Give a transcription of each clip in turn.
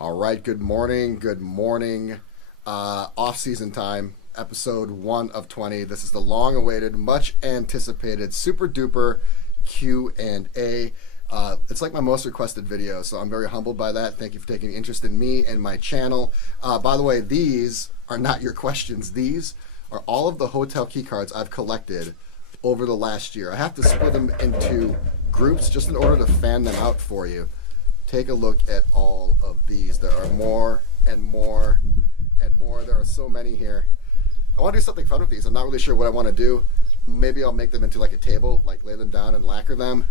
All right, good morning. Good morning. Off-season time, episode 1 of 20. This is the long-awaited, much-anticipated, super-duper Q&A. It's like my most requested video, so I'm very humbled by that. Thank you for taking interest in me and my channel. By the way, these are not your questions. These are all of the hotel key cards I've collected over the last year. I have to split them into groups just in order to fan them out for you. Take a look at all of these. There are more and more and more. There are so many here. I want to do something fun with these. I'm not really sure what I want to do. Maybe I'll make them into like a table, like lay them down and lacquer them.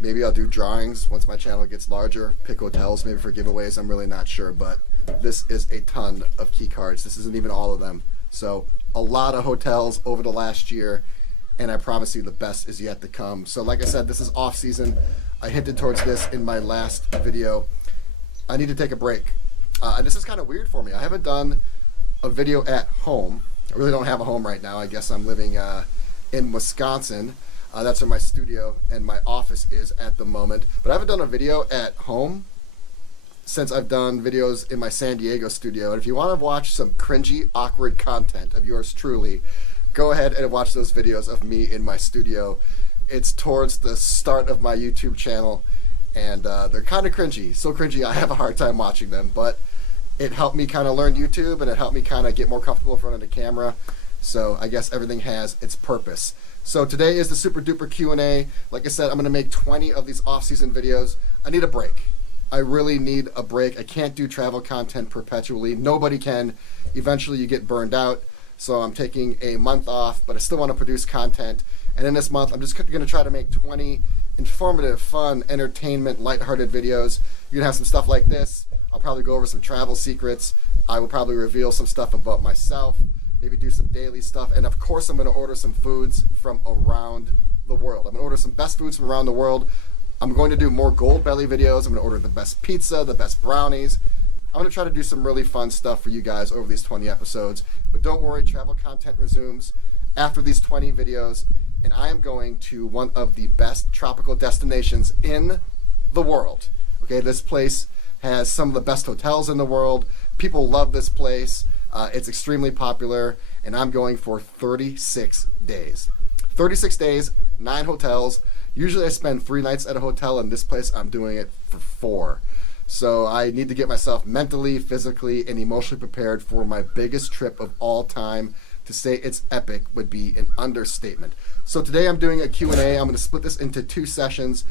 Maybe I'll do drawings once my channel gets larger, pick hotels maybe for giveaways. I'm really not sure, but this is a ton of key cards. This isn't even all of them. So a lot of hotels over the last year, and I promise you the best is yet to come. So like I said, this is off season. I hinted towards this in my last video. I need to take a break. And this is kind of weird for me. I haven't done a video at home. I really don't have a home right now. I guess I'm living in Wisconsin. That's where my studio and my office is at the moment. But I haven't done a video at home since I've done videos in my San Diego studio. And if you want to watch some cringy, awkward content of yours truly, go ahead and watch those videos of me in my studio. It's towards the start of my YouTube channel, and they're kind of cringy. So cringy I have a hard time watching them, but it helped me kind of learn YouTube, and it helped me kind of get more comfortable in front of the camera. So I guess everything has its purpose. So today is the super duper Q&A. Like I said, I'm going to make 20 of these off-season videos. I need a break. I really need a break. I can't do travel content perpetually. Nobody can. Eventually you get burned out. So I'm taking a month off, but I still want to produce content. And in this month, I'm just going to try to make 20 informative, fun, entertainment, lighthearted videos. You're going to have some stuff like this. I'll probably go over some travel secrets. I will probably reveal some stuff about myself, maybe do some daily stuff. And of course, I'm going to order some foods from around the world. I'm going to order some best foods from around the world. I'm going to do more Gold Belly videos. I'm going to order the best pizza, the best brownies. I'm going to try to do some really fun stuff for you guys over these 20 episodes. But don't worry, travel content resumes after these 20 videos. And I am going to one of the best tropical destinations in the world. Okay, this place has some of the best hotels in the world. People love this place. It's extremely popular. And I'm going for 36 days. 36 days, 9 hotels. Usually I spend 3 nights at a hotel. In this place, I'm doing it for 4. So I need to get myself mentally, physically, and emotionally prepared for my biggest trip of all time. To say it's epic would be an understatement. So today I'm doing a Q&A. I'm going to split this into 2 sessions.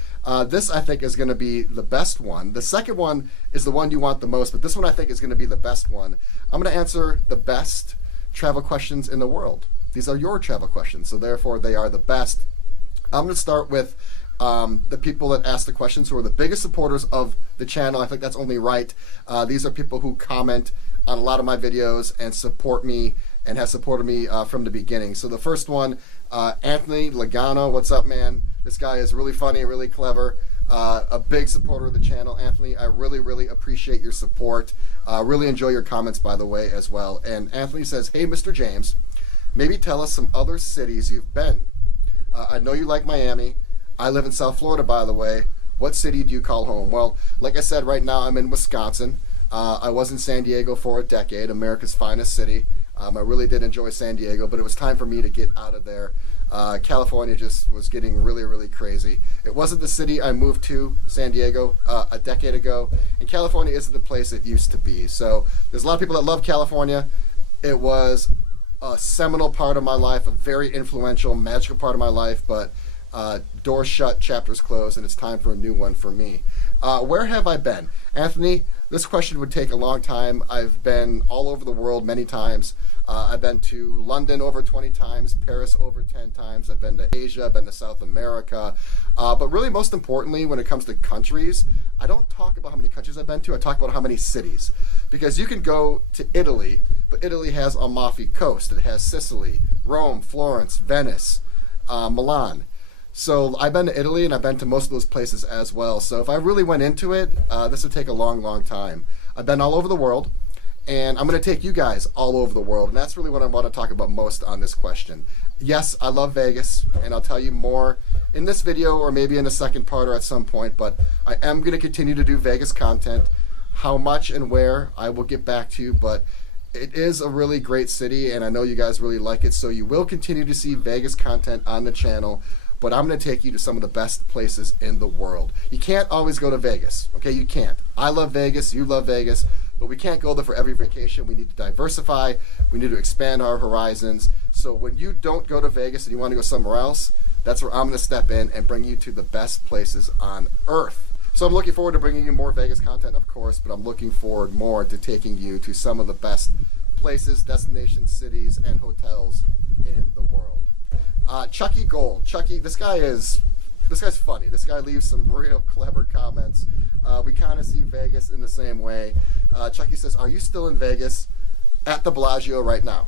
This I think is going to be the best one. The second one is the one you want the most, but this one I think is going to be the best one. I'm going to answer the best travel questions in the world. These are your travel questions, so therefore they are the best. I'm going to start with the people that ask the questions who are the biggest supporters of the channel. I think that's only right. These are people who comment on a lot of my videos and support me and has supported me from the beginning. So the first one, Anthony Lagano, what's up, man? This guy is really funny, really clever, a big supporter of the channel. Anthony, I really, really appreciate your support. Really enjoy your comments, by the way, as well. And Anthony says, hey, Mr. James, maybe tell us some other cities you've been. I know you like Miami. I live in South Florida, by the way. What city do you call home? Well, like I said, right now I'm in Wisconsin. I was in San Diego for a decade, America's finest city. I really did enjoy San Diego, but it was time for me to get out of there. California just was getting really, really crazy. It wasn't the city I moved to, San Diego, a decade ago, and California isn't the place it used to be. So there's a lot of people that love California. It was a seminal part of my life, a very influential, magical part of my life, but doors shut, chapters closed, and it's time for a new one for me. Where have I been? Anthony, this question would take a long time. I've been all over the world many times. I've been to London over 20 times, Paris over 10 times. I've been to Asia, I've been to South America. But really, most importantly, when it comes to countries, I don't talk about how many countries I've been to. I talk about how many cities. Because you can go to Italy, but Italy has Amalfi Coast. It has Sicily, Rome, Florence, Venice, Milan. So I've been to Italy, and I've been to most of those places as well. So if I really went into it, this would take a long, long time. I've been all over the world. And I'm going to take you guys all over the world. And that's really what I want to talk about most on this question. Yes, I love Vegas, and I'll tell you more in this video or maybe in the second part or at some point. But I am going to continue to do Vegas content. How much and where, I will get back to you, but it is a really great city, and I know you guys really like it, so you will continue to see Vegas content on the channel, but I'm going to take you to some of the best places in the world. You can't always go to Vegas, okay? You can't. I love Vegas, you love Vegas, but we can't go there for every vacation. We need to diversify. We need to expand our horizons. So when you don't go to Vegas and you want to go somewhere else, that's where I'm going to step in and bring you to the best places on earth. So I'm looking forward to bringing you more Vegas content, of course, but I'm looking forward more to taking you to some of the best places, destinations, cities, and hotels in the world. Chucky Gold. Chucky, this guy's funny. This guy leaves some real clever comments. We kind of see Vegas in the same way. Chucky says, "Are you still in Vegas at the Bellagio right now?"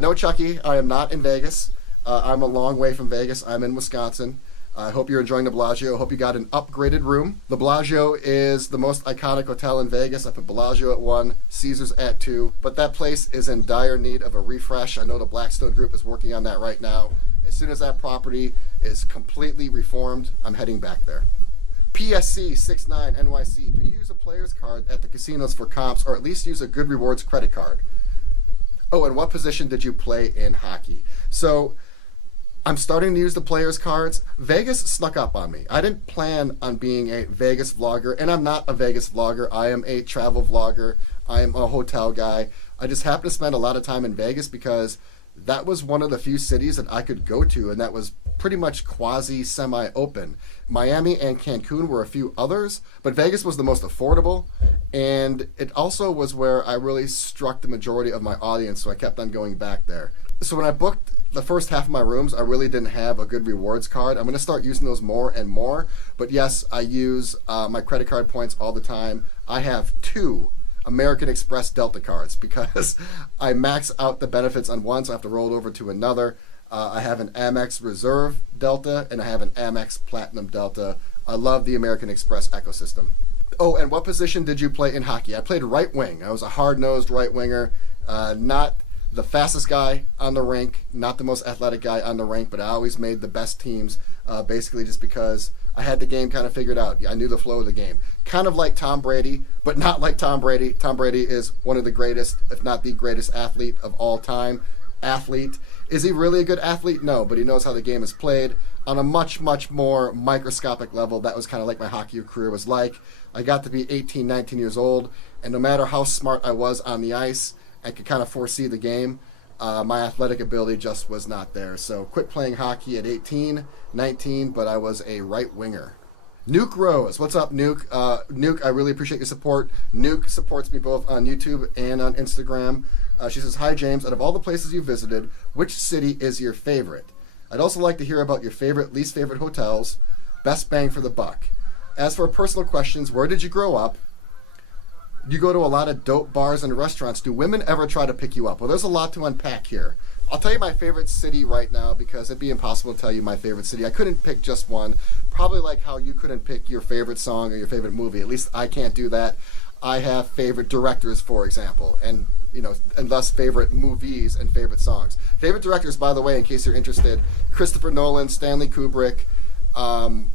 No, Chucky, I am not in Vegas. I'm a long way from Vegas. I'm in Wisconsin. I hope you're enjoying the Bellagio. I hope you got an upgraded room. The Bellagio is the most iconic hotel in Vegas. I put Bellagio at 1, Caesars at 2, but that place is in dire need of a refresh. I know the Blackstone Group is working on that right now. As soon as that property is completely reformed, I'm heading back there. PSC 69 NYC. Do you use a player's card at the casinos for comps, or at least use a Good Rewards credit card? Oh, and what position did you play in hockey? So I'm starting to use the players' cards. Vegas snuck up on me. I didn't plan on being a Vegas vlogger, and I'm not a Vegas vlogger. I am a travel vlogger. I am a hotel guy. I just happen to spend a lot of time in Vegas because that was one of the few cities that I could go to, and that was pretty much quasi-semi-open. Miami and Cancun were a few others, but Vegas was the most affordable, and it also was where I really struck the majority of my audience, so I kept on going back there. So when I booked the first half of my rooms, I really didn't have a Good Rewards card. I'm going to start using those more and more. But yes, I use my credit card points all the time. I have 2 American Express Delta cards because I max out the benefits on one, so I have to roll it over to another. I have an Amex Reserve Delta, and I have an Amex Platinum Delta. I love the American Express ecosystem. Oh, and what position did you play in hockey? I played right wing. I was a hard-nosed right winger, not the fastest guy on the rink, not the most athletic guy on the rink, but I always made the best teams, basically just because I had the game kind of figured out. I knew the flow of the game. Kind of like Tom Brady, but not like Tom Brady. Tom Brady is one of the greatest, if not the greatest athlete of all time. Athlete. Is he really a good athlete? No, but he knows how the game is played on a much, much more microscopic level. That was kind of like my hockey career was like. I got to be 18, 19 years old, and no matter how smart I was on the ice, I could kind of foresee the game. My athletic ability just was not there. So quit playing hockey at 18, 19, but I was a right winger. Nuke Rose. What's up, Nuke? Nuke, I really appreciate your support. Nuke supports me both on YouTube and on Instagram. She says, "Hi, James. Out of all the places you visited, which city is your favorite? I'd also like to hear about your favorite, least favorite hotels. Best bang for the buck. As for personal questions, where did you grow up? You go to a lot of dope bars and restaurants. Do women ever try to pick you up?" Well, there's a lot to unpack here. I'll tell you my favorite city right now because it'd be impossible to tell you my favorite city. I couldn't pick just one. Probably like how you couldn't pick your favorite song or your favorite movie. At least I can't do that. I have favorite directors, for example, and thus favorite movies and favorite songs. Favorite directors, by the way, in case you're interested: Christopher Nolan, Stanley Kubrick,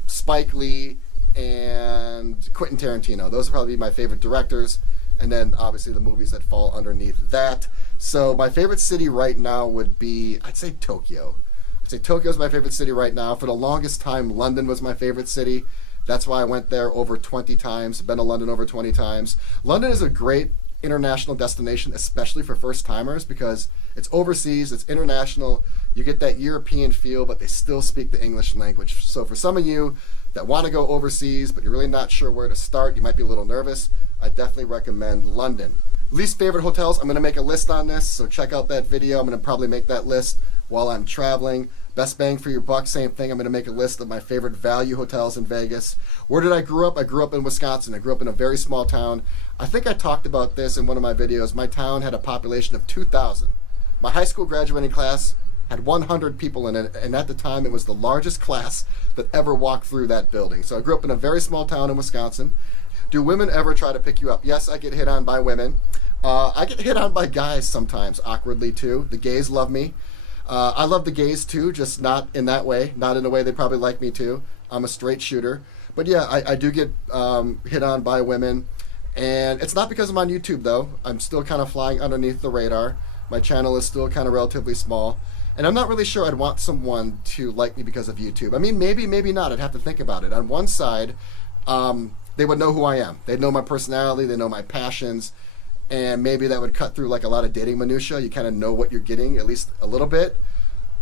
Spike Lee, and Quentin Tarantino. Those would probably be my favorite directors, and then obviously the movies that fall underneath that. So my favorite city right now would be, I'd say Tokyo. I'd say Tokyo is my favorite city right now. For the longest time, London was my favorite city. That's why I went there over 20 times. Been to London over 20 times. London is a great international destination, especially for first timers, because it's overseas, it's international. You get that European feel, but they still speak the English language. So for some of you that want to go overseas, but you're really not sure where to start, you might be a little nervous, I definitely recommend London. Least favorite hotels, I'm going to make a list on this, so check out that video. I'm going to probably make that list while I'm traveling. Best bang for your buck, same thing. I'm going to make a list of my favorite value hotels in Vegas. Where did I grow up? I grew up in Wisconsin. I grew up in a very small town. I think I talked about this in one of my videos. My town had a population of 2,000. My high school graduating class had 100 people in it, and at the time it was the largest class that ever walked through that building. So I grew up in a very small town in Wisconsin. Do women ever try to pick you up? Yes, I get hit on by women. I get hit on by guys sometimes, awkwardly too. The gays love me. I love the gays too, just not in that way, not in a way they probably like me too. I'm a straight shooter. But yeah, I do get hit on by women. And it's not because I'm on YouTube, though. I'm still kind of flying underneath the radar. My channel is still kind of relatively small. And I'm not really sure I'd want someone to like me because of YouTube. I mean, maybe, maybe not. I'd have to think about it. On one side, they would know who I am. They'd know my personality. They know my passions. And maybe that would cut through like a lot of dating minutia. You kind of know what you're getting, at least a little bit.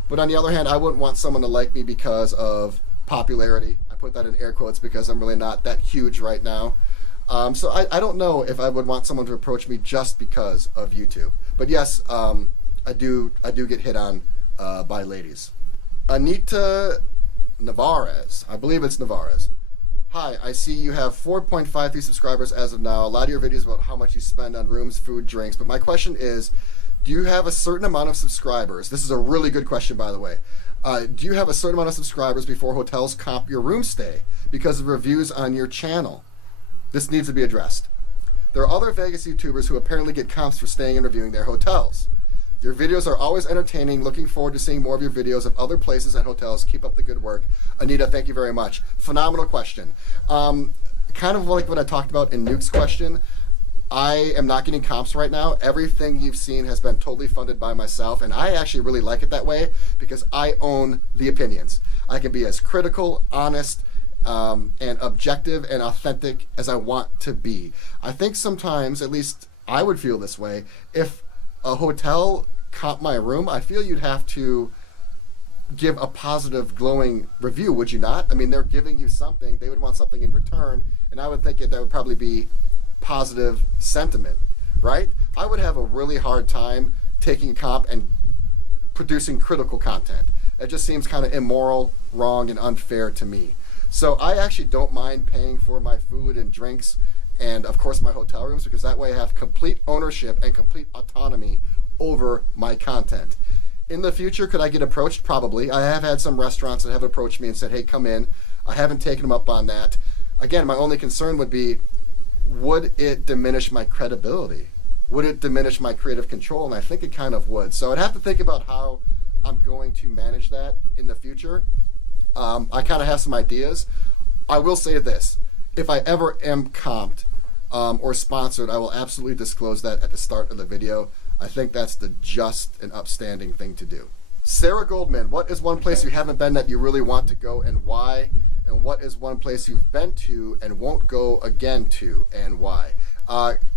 But on the other hand, I wouldn't want someone to like me because of popularity. I put that in air quotes because I'm really not that huge right now. So I don't know if I would want someone to approach me just because of YouTube. But yes, I do get hit on by ladies. Anita Navarez. I believe it's Navarez. Hi, I see you have 4.53 subscribers as of now. A lot of your videos about how much you spend on rooms, food, drinks. But my question is, do you have a certain amount of subscribers? This is a really good question, by the way. Do you have a certain amount of subscribers before hotels comp your room stay because of reviews on your channel? This needs to be addressed. There are other Vegas YouTubers who apparently get comps for staying and reviewing their hotels. Your videos are always entertaining. Looking forward to seeing more of your videos of other places and hotels. Keep up the good work. Anita, thank you very much. Phenomenal question. Kind of like what I talked about in Nuke's question, I am not getting comps right now. Everything you've seen has been totally funded by myself, and I actually really like it that way because I own the opinions. I can be as critical, honest, and objective and authentic as I want to be. I think sometimes, at least I would feel this way, if a hotel comp my room, I feel you'd have to give a positive, glowing review, would you not? I mean, they're giving you something. They would want something in return, and I would think that would probably be positive sentiment, right? I would have a really hard time taking a comp and producing critical content. It just seems kind of immoral, wrong, and unfair to me. So I actually don't mind paying for my food and drinks and, of course, my hotel rooms, because that way I have complete ownership and complete autonomy over my content. In the future, could I get approached? Probably. I have had some restaurants that have approached me and said, hey, come in. I haven't taken them up on that. Again, my only concern would be, would it diminish my credibility? Would it diminish my creative control? And I think it kind of would. So I'd have to think about how I'm going to manage that in the future. I kind of have some ideas. I will say this. If I ever am comped or sponsored, I will absolutely disclose that at the start of the video. I think that's the just and upstanding thing to do. Sarah Goldman, what is one place you haven't been that you really want to go and why? And what is one place you've been to and won't go again to and why?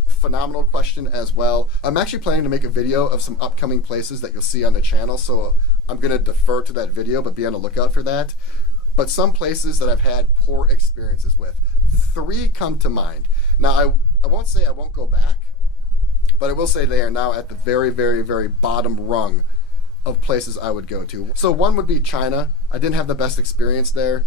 Phenomenal question as well. I'm actually planning to make a video of some upcoming places that you'll see on the channel, so I'm going to defer to that video, but be on the lookout for that. But some places that I've had poor experiences with. 3 come to mind. Now, I won't say I won't go back, but I will say they are now at the very, very, very bottom rung of places I would go to. So one would be China. I didn't have the best experience there.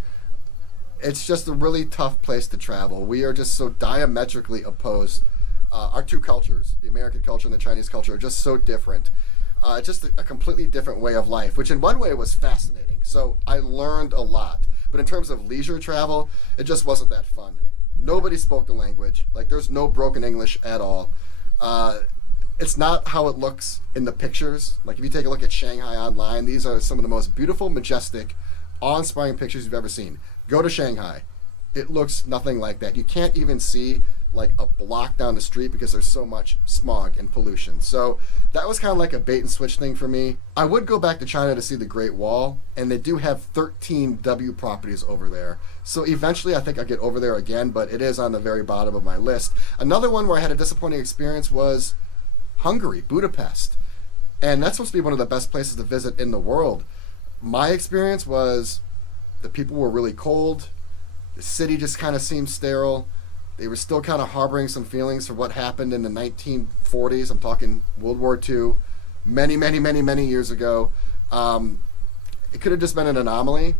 It's just a really tough place to travel. We are just so diametrically opposed. Our two cultures, the American culture and the Chinese culture, are just so different. Just a completely different way of life, which in one way was fascinating. So I learned a lot. But in terms of leisure travel, it just wasn't that fun. Nobody spoke the language. Like, there's no broken English at all. It's not how it looks in the pictures. Like, if you take a look at Shanghai online, these are some of the most beautiful, majestic, awe-inspiring pictures you've ever seen. Go to Shanghai. It looks nothing like that. You can't even see like a block down the street because there's so much smog and pollution. So that was kind of like a bait and switch thing for me. I would go back to China to see the Great Wall, and they do have 13 W properties over there. So eventually I think I'll get over there again, but it is on the very bottom of my list. Another one where I had a disappointing experience was Hungary, Budapest. And that's supposed to be one of the best places to visit in the world. My experience was the people were really cold. The city just kind of seemed sterile. They were still kind of harboring some feelings for what happened in the 1940s. I'm talking World War II, many, many, many, many years ago. It could have just been an anomaly,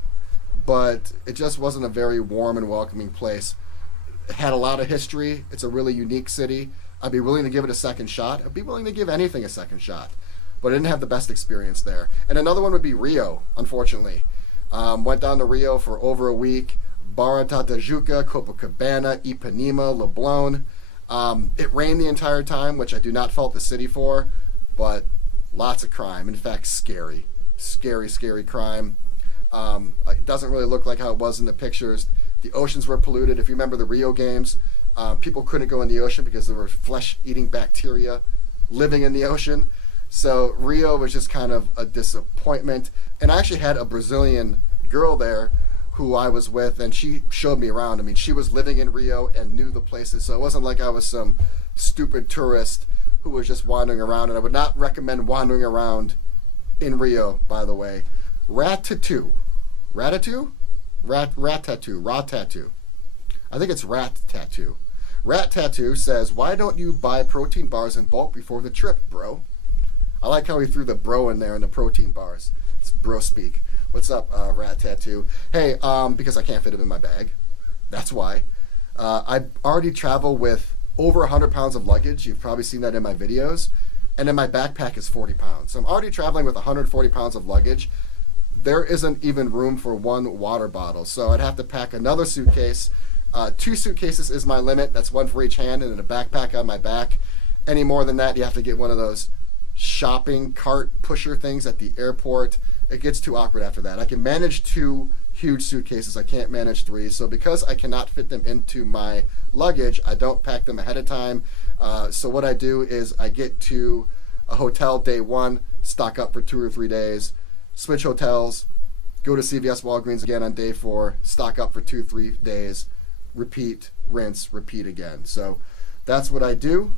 but it just wasn't a very warm and welcoming place. It had a lot of history. It's a really unique city. I'd be willing to give it a second shot. I'd be willing to give anything a second shot, but I didn't have the best experience there. And another one would be Rio, unfortunately. Went down to Rio for over a week. Barra da Tijuca, Copacabana, Ipanema, Leblon. It rained the entire time, which I do not fault the city for, but lots of crime. In fact, scary, scary crime. It doesn't really look like how it was in the pictures. The oceans were polluted. If you remember the Rio games, People couldn't go in the ocean because there were flesh-eating bacteria living in the ocean. So Rio was just kind of a disappointment. And I actually had a Brazilian girl there who I was with, and she showed me around. I mean, she was living in Rio and knew the places, so it wasn't like I was some stupid tourist who was just wandering around. And I would not recommend wandering around in Rio, by the way. Ratatouille. Ratatouille? Rat-tattoo. I think it's rat tattoo. Rat Tattoo says, why don't you buy protein bars in bulk before the trip, bro? I like how he threw the bro in there in the protein bars. It's bro speak. What's up, Rat Tattoo? Hey, because I can't fit it in my bag. That's why. I already travel with over 100 pounds of luggage. You've probably seen that in my videos. And then my backpack is 40 pounds. So I'm already traveling with 140 pounds of luggage. There isn't even room for one water bottle. So I'd have to pack another suitcase. 2 suitcases is my limit. That's one for each hand and then a backpack on my back. Any more than that, you have to get one of those shopping cart pusher things at the airport. It gets too awkward after that. I can manage 2 huge suitcases. I can't manage 3. So because I cannot fit them into my luggage, I don't pack them ahead of time. So what I do is I get to a hotel day 1, stock up for 2 or 3 days, switch hotels, go to CVS Walgreens again on day 4, stock up for 2-3 days, repeat, rinse, repeat again. So that's what I do.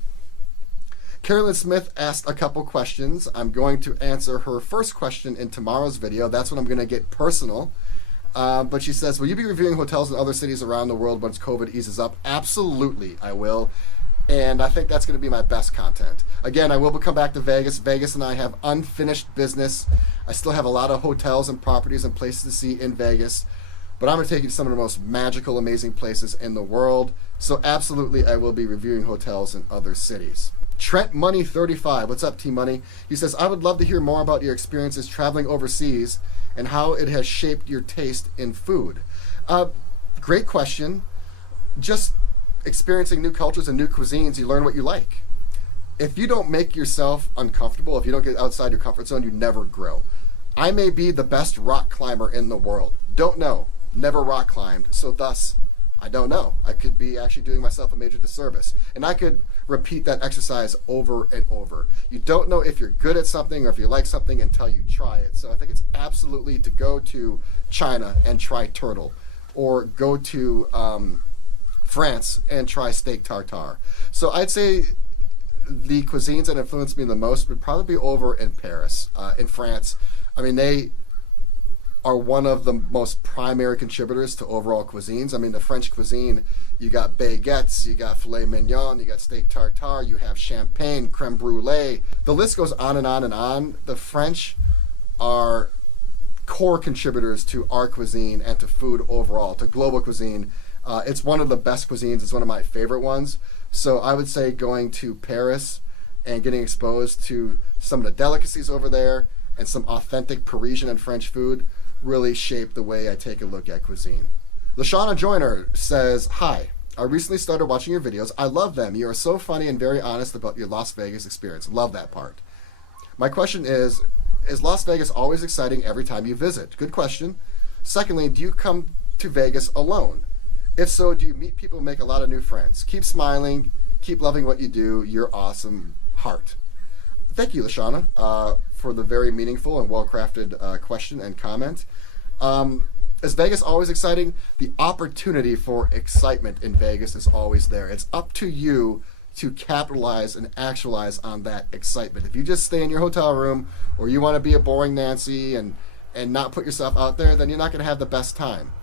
Carolyn Smith asked a couple questions. I'm going to answer her first question in tomorrow's video. That's when I'm going to get personal. But she says, will you be reviewing hotels in other cities around the world once COVID eases up? Absolutely, I will. And I think that's going to be my best content. Again, I will come back to Vegas. Vegas and I have unfinished business. I still have a lot of hotels and properties and places to see in Vegas. But I'm going to take you to some of the most magical, amazing places in the world. So absolutely, I will be reviewing hotels in other cities. Trent Money 35, what's up, T Money? He says, I would love to hear more about your experiences traveling overseas and how it has shaped your taste in food. Great question. Just experiencing new cultures and new cuisines, you learn what you like. If you don't make yourself uncomfortable, if you don't get outside your comfort zone, you never grow. I may be the best rock climber in the world. Don't know. Never rock climbed. So thus, I don't know. I could be actually doing myself a major disservice. And I could repeat that exercise over and over. You don't know if you're good at something or if you like something until you try it. So I think it's absolutely to go to China and try turtle, or go to France and try steak tartare. So I'd say the cuisines that influenced me the most would probably be over in Paris, in France. I mean, they are one of the most primary contributors to overall cuisines. I mean, the French cuisine, you got baguettes, you got filet mignon, you got steak tartare, you have champagne, creme brulee. The list goes on and on and on. The French are core contributors to our cuisine and to food overall, to global cuisine. It's one of the best cuisines. It's one of my favorite ones. So I would say going to Paris and getting exposed to some of the delicacies over there and some authentic Parisian and French food really shaped the way I take a look at cuisine. Lashana Joyner says, hi, I recently started watching your videos. I love them. You are so funny and very honest about your Las Vegas experience. Love that part. My question is Las Vegas always exciting every time you visit? Good question. Secondly, do you come to Vegas alone? If so, do you meet people and make a lot of new friends? Keep smiling. Keep loving what you do. You're awesome. Heart. Thank you, Lashana, for the very meaningful and well-crafted question and comment. Is Vegas always exciting? The opportunity for excitement in Vegas is always there. It's up to you to capitalize and actualize on that excitement. If you just stay in your hotel room, or you want to be a boring Nancy and not put yourself out there, then you're not going to have the best time.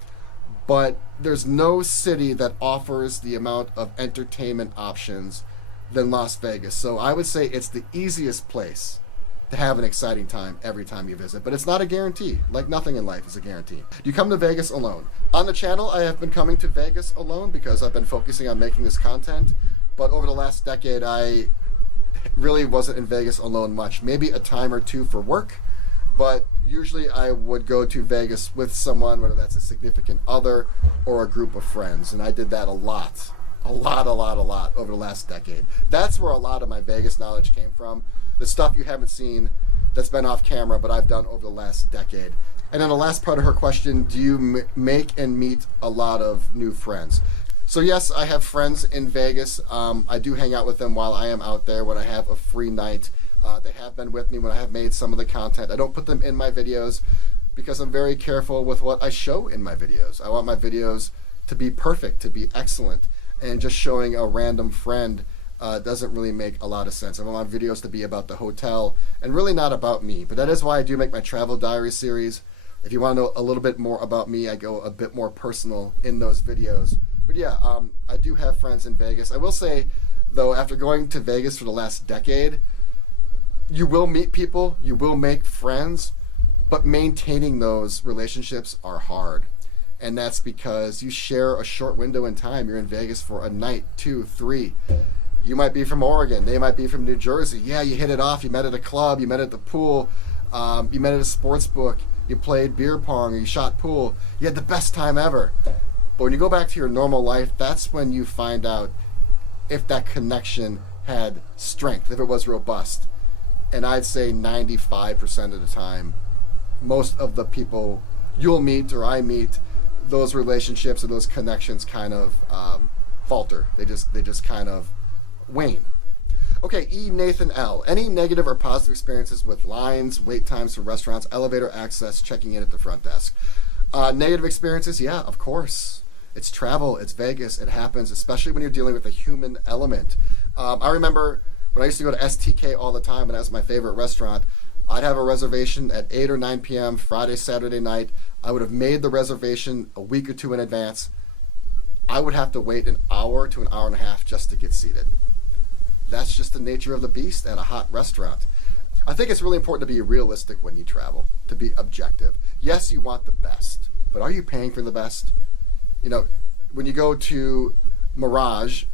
But there's no city that offers the amount of entertainment options than Las Vegas. So I would say it's the easiest place to have an exciting time every time you visit. But it's not a guarantee. Like nothing in life is a guarantee. You come to Vegas alone. On the channel, I have been coming to Vegas alone because I've been focusing on making this content. But over the last decade, I really wasn't in Vegas alone much. Maybe a time or two for work. But usually I would go to Vegas with someone, whether that's a significant other or a group of friends. And I did that a lot over the last decade. That's where a lot of my Vegas knowledge came from. The stuff you haven't seen that's been off camera, but I've done over the last decade. And then the last part of her question, do you make and meet a lot of new friends? So yes, I have friends in Vegas. I do hang out with them while I am out there when I have a free night. They have been with me when I have made some of the content. I don't put them in my videos because I'm very careful with what I show in my videos. I want my videos to be perfect, to be excellent, and just showing a random friend doesn't really make a lot of sense. I want my videos to be about the hotel and really not about me. But that is why I do make my travel diary series. If you want to know a little bit more about me, I go a bit more personal in those videos. But yeah, I do have friends in Vegas. I will say, though, after going to Vegas for the last decade, you will meet people, you will make friends, but maintaining those relationships are hard. And that's because you share a short window in time. You're in Vegas for a night, 2, 3. You might be from Oregon. They might be from New Jersey. Yeah, you hit it off. You met at a club. You met at the pool. You met at a sports book. You played beer pong or you shot pool. You had the best time ever. But when you go back to your normal life, that's when you find out if that connection had strength, if it was robust. And I'd say 95% of the time, most of the people you'll meet or I meet, those relationships or those connections kind of falter. They just kind of wane. Okay, E. Nathan L. Any negative or positive experiences with lines, wait times for restaurants, elevator access, checking in at the front desk? Negative experiences? Yeah, of course. It's travel. It's Vegas. It happens, especially when you're dealing with a human element. I remember when I used to go to STK all the time, and that was my favorite restaurant, I'd have a reservation at 8 or 9 p.m. Friday, Saturday night. I would have made the reservation a week or two in advance. I would have to wait an hour to an hour and a half just to get seated. That's just the nature of the beast at a hot restaurant. I think it's really important to be realistic when you travel, to be objective. Yes, you want the best, but are you paying for the best? You know, when you go to Mirage,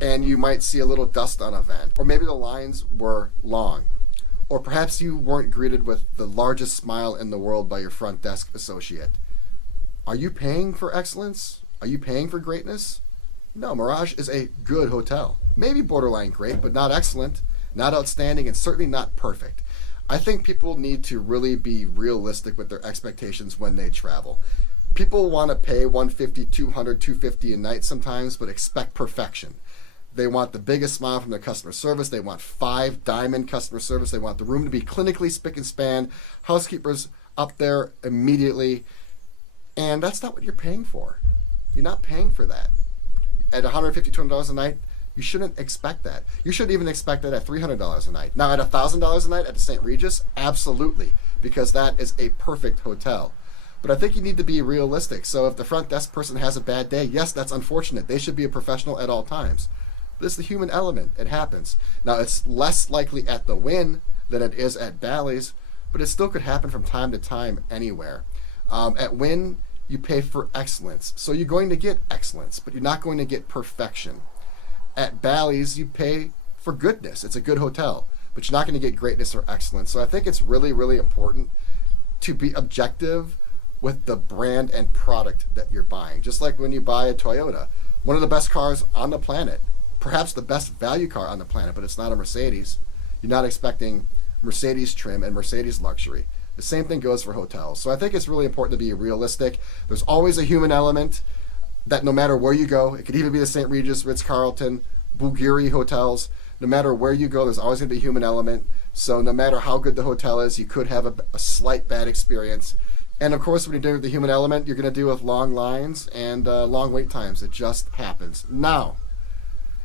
and you might see a little dust on a van, or maybe the lines were long, or perhaps you weren't greeted with the largest smile in the world by your front desk associate. Are you paying for excellence? Are you paying for greatness? No, Mirage is a good hotel. Maybe borderline great, but not excellent, not outstanding, and certainly not perfect. I think people need to really be realistic with their expectations when they travel. People want to pay $150, $200, $250 a night sometimes, but expect perfection. They want the biggest smile from their customer service. They want 5 diamond customer service. They want the room to be clinically spick and span. Housekeepers up there immediately. And that's not what you're paying for. You're not paying for that. At $150, $200 a night, you shouldn't expect that. You shouldn't even expect that at $300 a night. Now, at $1,000 a night at the St. Regis, absolutely, because that is a perfect hotel. But I think you need to be realistic. So if the front desk person has a bad day, yes, that's unfortunate. They should be a professional at all times. This is the human element. It happens. Now, it's less likely at the Wynn than it is at Bally's, but it still could happen from time to time anywhere. At Wynn, you pay for excellence. So you're going to get excellence, but you're not going to get perfection. At Bally's, you pay for goodness. It's a good hotel, but you're not going to get greatness or excellence. So I think it's really, really important to be objective with the brand and product that you're buying. Just like when you buy a Toyota, one of the best cars on the planet, perhaps the best value car on the planet, but it's not a Mercedes. You're not expecting Mercedes trim and Mercedes luxury. The same thing goes for hotels. So I think it's really important to be realistic. There's always a human element that no matter where you go, it could even be the St. Regis, Ritz-Carlton, Bulgari hotels. No matter where you go, there's always going to be a human element. So no matter how good the hotel is, you could have a slight bad experience. And of course, when you're dealing with the human element, you're going to deal with long lines and long wait times. It just happens. Now,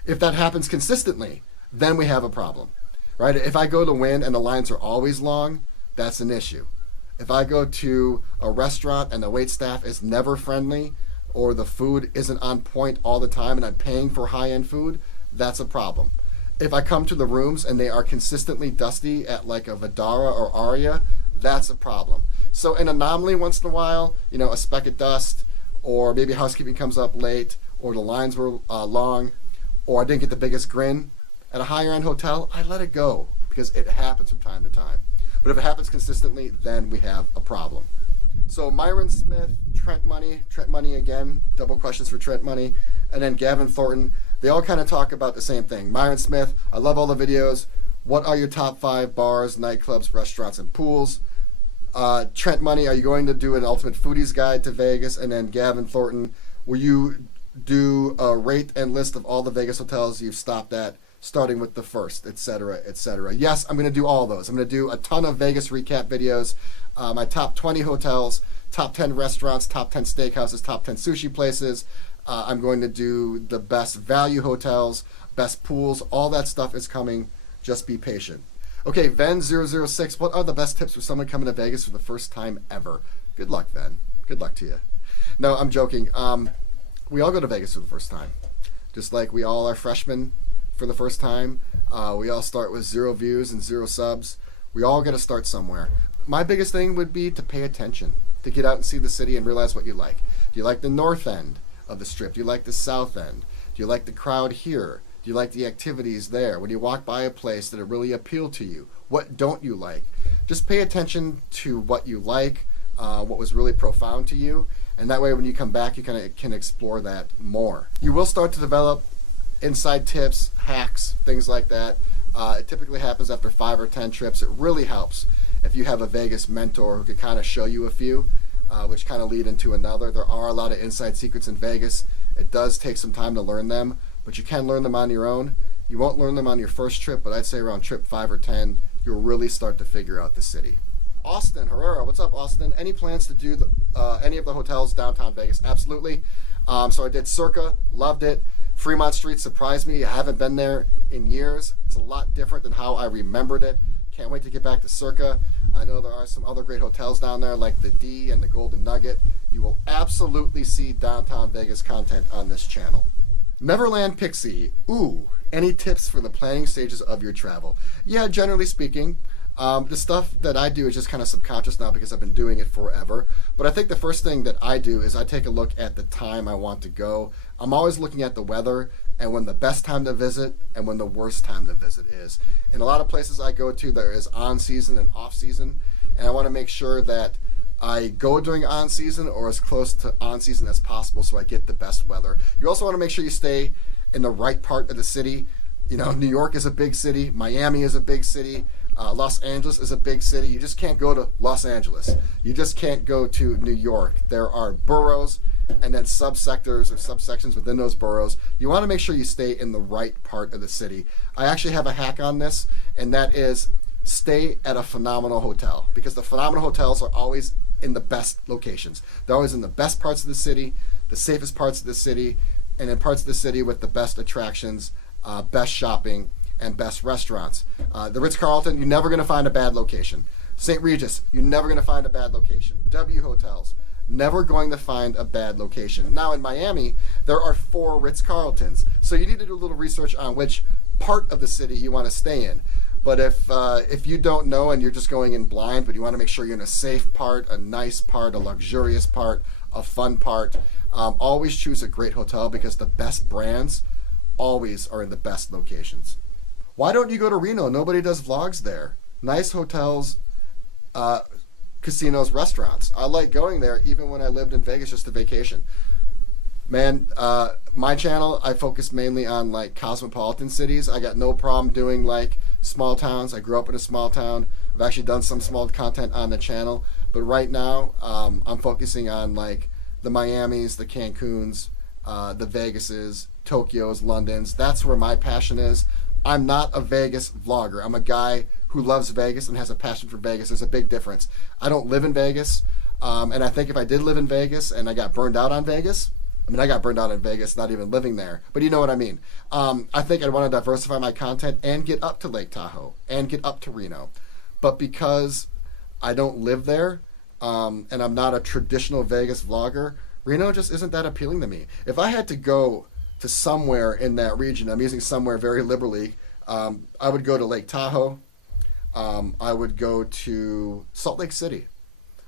if that happens consistently, then we have a problem, right? If I go to Wynn and the lines are always long, that's an issue. If I go to a restaurant and the wait staff is never friendly, or the food isn't on point all the time and I'm paying for high-end food, that's a problem. If I come to the rooms and they are consistently dusty at like a Vidara or Aria, that's a problem. So an anomaly once in a while, a speck of dust, or maybe housekeeping comes up late, or the lines were long, or I didn't get the biggest grin at a higher end hotel, I let it go because it happens from time to time. But if it happens consistently, then we have a problem. So Myron Smith, Trent Money again, double questions for Trent Money, and then Gavin Thornton. They all kind of talk about the same thing. Myron Smith, I love all the videos. What are your top 5 bars, nightclubs, restaurants, and pools? Trent Money, are you going to do an Ultimate Foodies Guide to Vegas? And then Gavin Thornton, will you do a rate and list of all the Vegas hotels you've stopped at, starting with the first, etc., etc. Yes, I'm going to do all those. I'm going to do a ton of Vegas recap videos, my top 20 hotels, top 10 restaurants, top 10 steakhouses, top 10 sushi places. I'm going to do the best value hotels, best pools. All that stuff is coming. Just be patient. Okay, Ven006, what are the best tips for someone coming to Vegas for the first time ever? Good luck, Ven. Good luck to you. No, I'm joking. We all go to Vegas for the first time. Just like we all are freshmen for the first time. We all start with 0 views and 0 subs. We all got to start somewhere. My biggest thing would be to pay attention, to get out and see the city and realize what you like. Do you like the north end of the strip? Do you like the south end? Do you like the crowd here? Do you like the activities there? When you walk by a place, did it really appeal to you? What don't you like? Just pay attention to what you like, what was really profound to you, and that way when you come back, you can explore that more. You will start to develop inside tips, hacks, things like that. It typically happens after 5 or 10 trips. It really helps if you have a Vegas mentor who can kind of show you a few, which kind of lead into another. There are a lot of inside secrets in Vegas. It does take some time to learn them, but you can learn them on your own. You won't learn them on your first trip, but I'd say around trip 5 or 10, you'll really start to figure out the city. Austin Herrera, what's up, Austin? Any plans to do any of the hotels downtown Vegas? Absolutely. So I did Circa, loved it. Fremont Street surprised me. I haven't been there in years. It's a lot different than how I remembered it. Can't wait to get back to Circa. I know there are some other great hotels down there like the D and the Golden Nugget. You will absolutely see downtown Vegas content on this channel. Neverland Pixie, ooh, any tips for the planning stages of your travel? Yeah, generally speaking, the stuff that I do is just kind of subconscious now because I've been doing it forever. But I think the first thing that I do is I take a look at the time I want to go. I'm always looking at the weather and when the best time to visit and when the worst time to visit is. In a lot of places I go to, there is on season and off season, and I want to make sure that I go during on season or as close to on season as possible so I get the best weather. You also want to make sure you stay in the right part of the city. You know, New York is a big city. Miami is a big city. Los Angeles is a big city. You just can't go to Los Angeles. You just can't go to New York. There are boroughs and then subsectors or subsections within those boroughs. You want to make sure you stay in the right part of the city. I actually have a hack on this, and that is stay at a phenomenal hotel, because the phenomenal hotels are always in the best locations. They're always in the best parts of the city, the safest parts of the city, and in parts of the city with the best attractions, best shopping, and best restaurants. The Ritz-Carlton, you're never going to find a bad location. St. Regis, you're never going to find a bad location. W Hotels, never going to find a bad location. Now in Miami, there are 4 Ritz-Carltons, so you need to do a little research on which part of the city you want to stay in. But if you don't know and you're just going in blind, but you want to make sure you're in a safe part, a nice part, a luxurious part, a fun part, always choose a great hotel, because the best brands always are in the best locations. Why don't you go to Reno? Nobody does vlogs there. Nice hotels, casinos, restaurants. I like going there even when I lived in Vegas just to vacation. Man, my channel, I focus mainly on like cosmopolitan cities. I got no problem doing like small towns. I grew up in a small town. I've actually done some small content on the channel. But right now, I'm focusing on like the Miamis, the Cancuns, the Vegases, Tokyos, Londons. That's where my passion is. I'm not a Vegas vlogger. I'm a guy who loves Vegas and has a passion for Vegas. There's a big difference. I don't live in Vegas. And I think if I did live in Vegas and I got burned out on Vegas, I got burned out in Vegas, not even living there, but you know what I mean. I think I'd want to diversify my content and get up to Lake Tahoe and get up to Reno. But because I don't live there, and I'm not a traditional Vegas vlogger, Reno just isn't that appealing to me. If I had to go to somewhere in that region, I'm using somewhere very liberally, I would go to Lake Tahoe. I would go to Salt Lake City.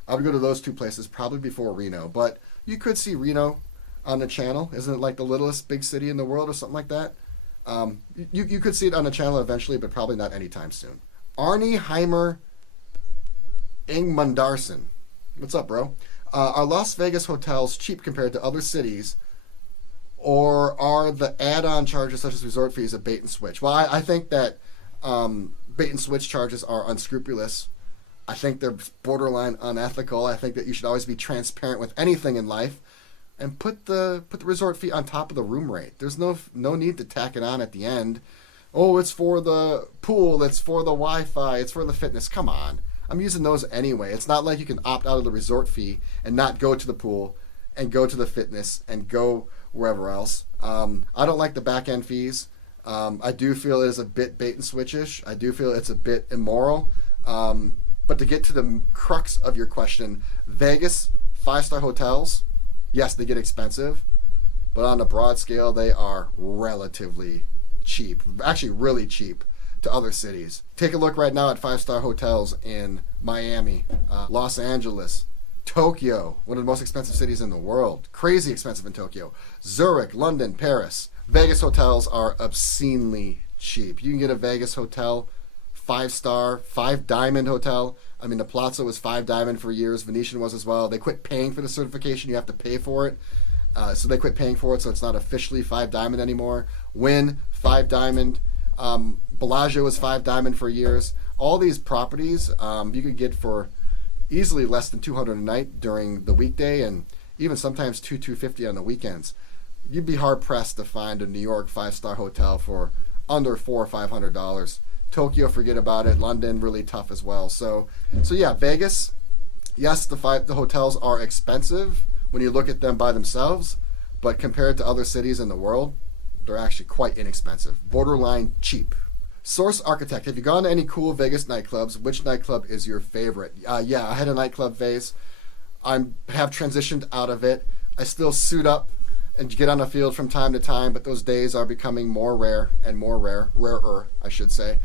I would go to those 2 places probably before Reno. But you could see Reno on the channel. Isn't it like the littlest big city in the world or something like that? You could see it on the channel eventually, but probably not anytime soon. Arnie Heimer Ingmundarson. What's up, bro? Are Las Vegas hotels cheap compared to other cities, or are the add-on charges such as resort fees a bait and switch? Well, I think that bait and switch charges are unscrupulous. I think they're borderline unethical. I think that you should always be transparent with anything in life. and put the resort fee on top of the room rate. There's no need to tack it on at the end. Oh, it's for the pool, it's for the Wi-Fi, it's for the fitness. Come on. I'm using those anyway. It's not like you can opt out of the resort fee and not go to the pool and go to the fitness and go wherever else. I don't like the back end fees. I do feel it is a bit bait and switchish. I do feel it's a bit immoral. But to get to the crux of your question, Vegas 5-star hotels, yes, they get expensive, but on a broad scale, they are relatively cheap. Actually, really cheap to other cities. Take a look right now at 5-star hotels in Miami, Los Angeles, Tokyo, one of the most expensive cities in the world. Crazy expensive in Tokyo. Zurich, London, Paris. Vegas hotels are obscenely cheap. You can get a Vegas hotel, 5-star, 5-diamond hotel. I mean, the Palazzo was 5-diamond for years. Venetian was as well. They quit paying for the certification. You have to pay for it. So they quit paying for it, so it's not officially 5-diamond anymore. Wynn, 5-diamond. Bellagio was 5-diamond for years. All these properties you could get for easily less than $200 a night during the weekday, and even sometimes $250 on the weekends. You'd be hard pressed to find a New York 5-star hotel for under $400 or $500. Tokyo, forget about it. London, really tough as well. So yeah, Vegas. Yes, the hotels are expensive when you look at them by themselves, but compared to other cities in the world, they're actually quite inexpensive, borderline cheap. Source Architect, have you gone to any cool Vegas nightclubs? Which nightclub is your favorite? Yeah, I had a nightclub phase. I have transitioned out of it. I still suit up and get on the field from time to time, but those days are becoming more rare and more rarer, I should say.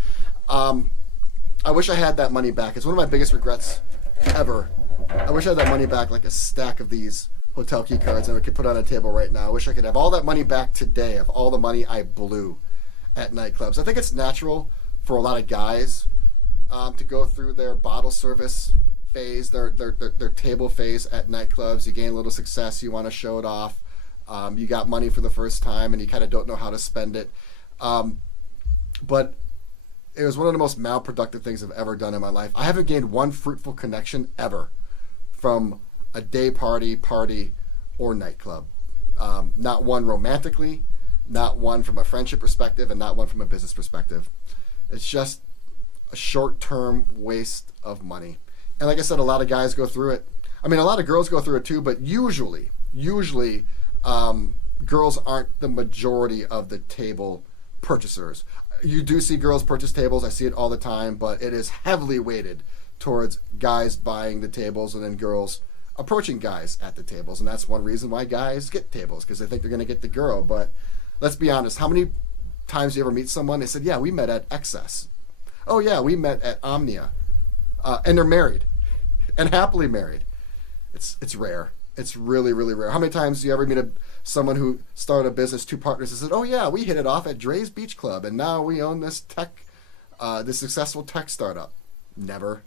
I wish I had that money back. It's one of my biggest regrets ever. I wish I had that money back, like a stack of these hotel key cards that I could put on a table right now. I wish I could have all that money back today of all the money I blew at nightclubs. I think it's natural for a lot of guys to go through their bottle service phase, their table phase at nightclubs. You gain a little success, you want to show it off. You got money for the first time and you kind of don't know how to spend it. But it was one of the most malproductive things I've ever done in my life. I haven't gained one fruitful connection ever from a day party, or nightclub. Not one romantically, not one from a friendship perspective, and not one from a business perspective. It's just a short-term waste of money. And like I said, a lot of guys go through it. I mean, a lot of girls go through it too, but usually, girls aren't the majority of the table purchasers. You do see girls purchase tables. I see it all the time, but it is heavily weighted towards guys buying the tables and then girls approaching guys at the tables. And that's one reason why guys get tables, because they think they're going to get the girl. But let's be honest, how many times do you ever meet someone, they said, yeah, we met at Excess. Oh, yeah, we met at Omnia. And they're married and happily married. It's rare. It's really, really rare. How many times do you ever meet someone who started a business, two partners, and said, oh, yeah, we hit it off at Dre's Beach Club, and now we own this this successful tech startup? Never.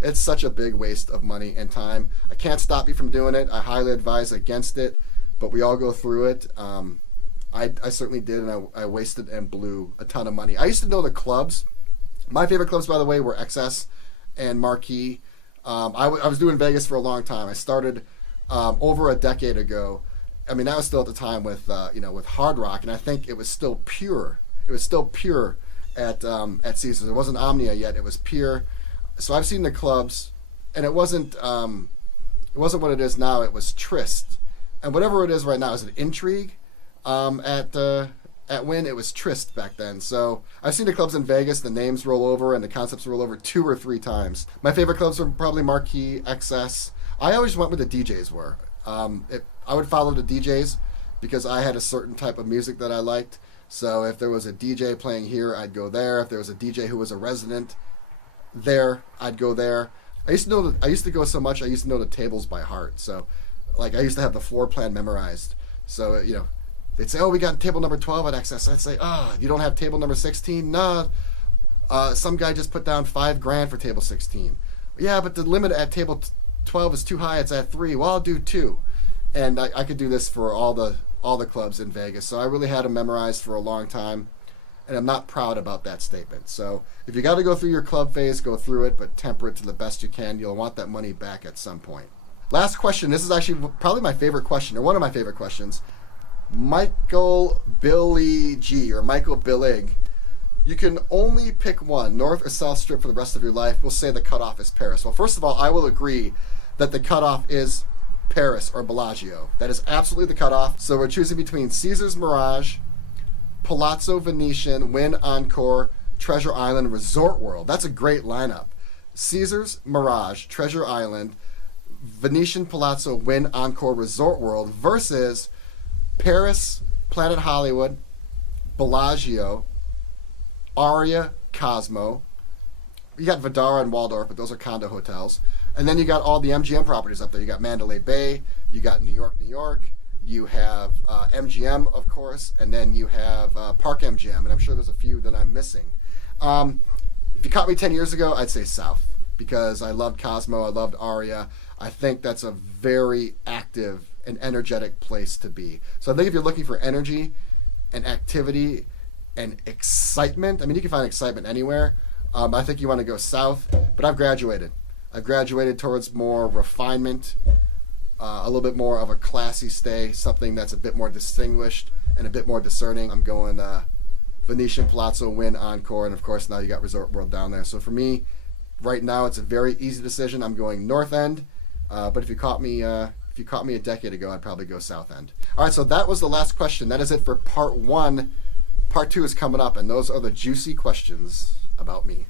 It's such a big waste of money and time. I can't stop you from doing it. I highly advise against it, but we all go through it. I certainly did, and I wasted and blew a ton of money. I used to know the clubs. My favorite clubs, by the way, were XS and Marquee. I was doing Vegas for a long time. I started over a decade ago. I mean, that was still at the time with with Hard Rock, and I think it was still pure. It was still pure at Caesars. It wasn't Omnia yet. It was pure. So I've seen the clubs, and it wasn't what it is now. It was Tryst, and whatever it is right now, is it Intrigue? At Wynn, it was Tryst back then. So I've seen the clubs in Vegas. The names roll over and the concepts roll over 2 or 3 times. My favorite clubs were probably Marquee, XS. I always went where the DJs were. I would follow the DJs because I had a certain type of music that I liked. So if there was a DJ playing here, I'd go there. If there was a DJ who was a resident there, I'd go there. I used to go so much. I used to know the tables by heart. So, like, I used to have the floor plan memorized. So they'd say, "Oh, we got table number 12 at XS." I'd say, you don't have table number 16? No. Some guy just put down $5,000 for table 16. Yeah, but the limit at table 12 is too high. It's at 3. Well, I'll do 2. And I could do this for all the clubs in Vegas. So I really had them memorized for a long time. And I'm not proud about that statement. So if you got to go through your club phase, go through it, but temper it to the best you can. You'll want that money back at some point. Last question. This is actually probably my favorite question, or one of my favorite questions. Michael Billy G, or Michael Billig. You can only pick one, North or South Strip, for the rest of your life. We'll say the cutoff is Paris. Well, first of all, I will agree that the cutoff is Paris or Bellagio. That is absolutely the cutoff. So we're choosing between Caesar's Mirage, Palazzo Venetian, Wynn Encore, Treasure Island, Resort World. That's a great lineup. Caesar's Mirage, Treasure Island, Venetian Palazzo, Wynn Encore, Resort World versus Paris, Planet Hollywood, Bellagio, Aria, Cosmo. You got Vdara and Waldorf, but those are condo hotels. And then you got all the MGM properties up there. You got Mandalay Bay, you got New York, you have MGM, of course, and then you have Park MGM, and I'm sure there's a few that I'm missing. If you caught me 10 years ago, I'd say South, because I loved Cosmo, I loved Aria. I think that's a very active and energetic place to be. So I think if you're looking for energy and activity and excitement, I mean, you can find excitement anywhere. I think you want to go South, but I've graduated. I've graduated towards more refinement, a little bit more of a classy stay, something that's a bit more distinguished and a bit more discerning. I'm going Venetian Palazzo, Wynn Encore, and of course now you got Resort World down there. So for me, right now it's a very easy decision. I'm going North End, but if you caught me a decade ago, I'd probably go South End. All right, so that was the last question. That is it for part one. Part two is coming up, and those are the juicy questions about me.